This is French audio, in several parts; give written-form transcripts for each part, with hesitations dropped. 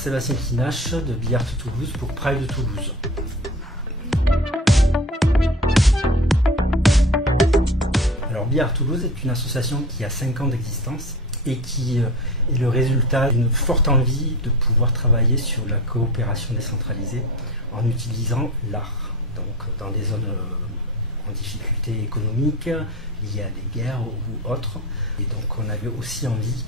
Sébastien Kinache de Billard Toulouse pour Pride Toulouse. Alors Billard Toulouse est une association qui a 5 ans d'existence et qui est le résultat d'une forte envie de pouvoir travailler sur la coopération décentralisée en utilisant l'art. Donc dans des zones en difficulté économique, liées à des guerres ou autres. Et donc on avait aussi envie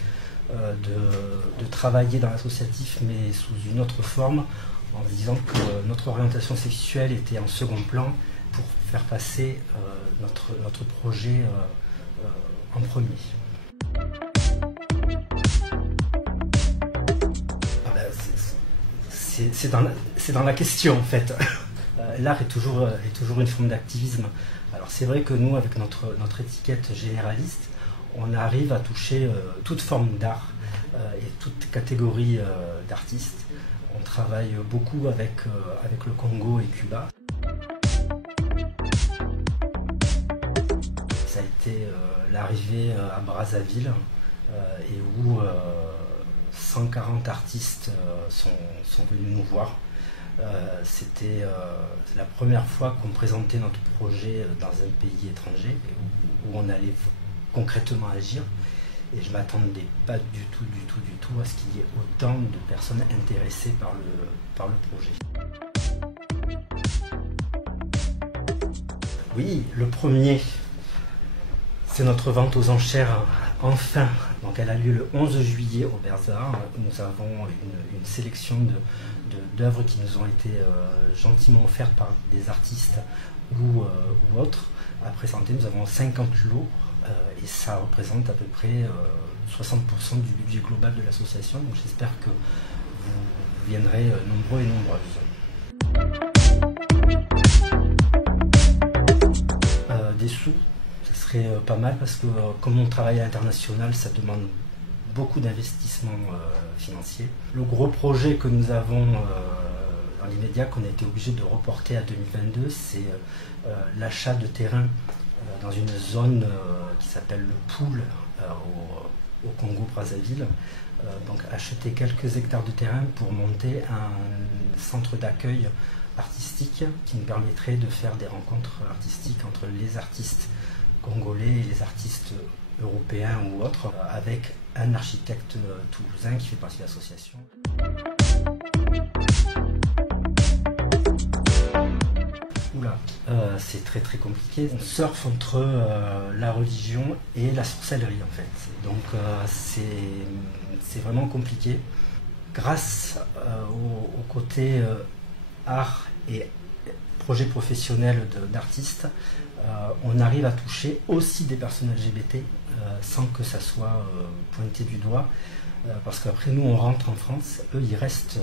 de travailler dans l'associatif, mais sous une autre forme, en disant que notre orientation sexuelle était en second plan pour faire passer notre projet en premier. C'est dans la question en fait. L'art est toujours une forme d'activisme. Alors c'est vrai que nous, avec notre étiquette généraliste, on arrive à toucher toute forme d'art et toute catégorie d'artistes. On travaille beaucoup avec le Congo et Cuba. Ça a été l'arrivée à Brazzaville et où 140 artistes sont venus nous voir. C'était la première fois qu'on présentait notre projet dans un pays étranger où on allait concrètement agir, et je ne m'attendais pas du tout à ce qu'il y ait autant de personnes intéressées par le projet. Oui, le premier, c'est notre vente aux enchères, enfin. Donc elle a lieu le 11 juillet au Berzard. Nous avons une sélection d'œuvres qui nous ont été gentiment offertes par des artistes ou autres à présenter. Nous avons 50 lots et ça représente à peu près 60% du budget global de l'association. Donc j'espère que vous viendrez nombreux et nombreuses. Des sous, ça serait pas mal parce que comme on travaille à l'international, ça demande beaucoup d'investissements financiers. Le gros projet que nous avons dans l'immédiat, qu'on a été obligé de reporter à 2022, c'est l'achat de terrain dans une zone qui s'appelle le Poul au Congo-Brazzaville. Donc acheter quelques hectares de terrain pour monter un centre d'accueil artistique qui nous permettrait de faire des rencontres artistiques entre les artistes congolais et les artistes européens ou autres, avec un architecte toulousain qui fait partie de l'association. Oula, c'est très compliqué. On surfe entre la religion et la sorcellerie en fait. Donc c'est vraiment compliqué. Grâce au côté art et projet professionnel d'artistes, on arrive à toucher aussi des personnes LGBT sans que ça soit pointé du doigt, parce qu'après nous on rentre en France, eux ils restent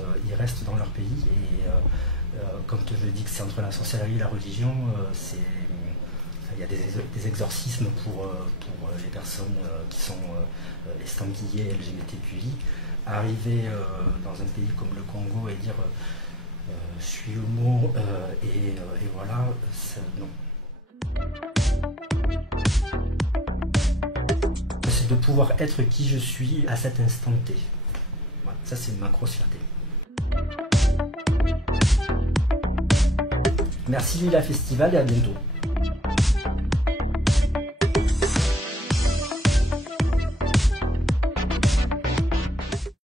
dans leur pays, et quand je dis que c'est entre la sorcellerie et la religion, il y a des exorcismes pour les personnes qui sont estampillées LGBTQI. Arriver dans un pays comme le Congo et dire je suis homo et voilà, non. C'est de pouvoir être qui je suis à cet instant T. Voilà, ça c'est ma grosse fierté. Merci Lila Festival et à bientôt.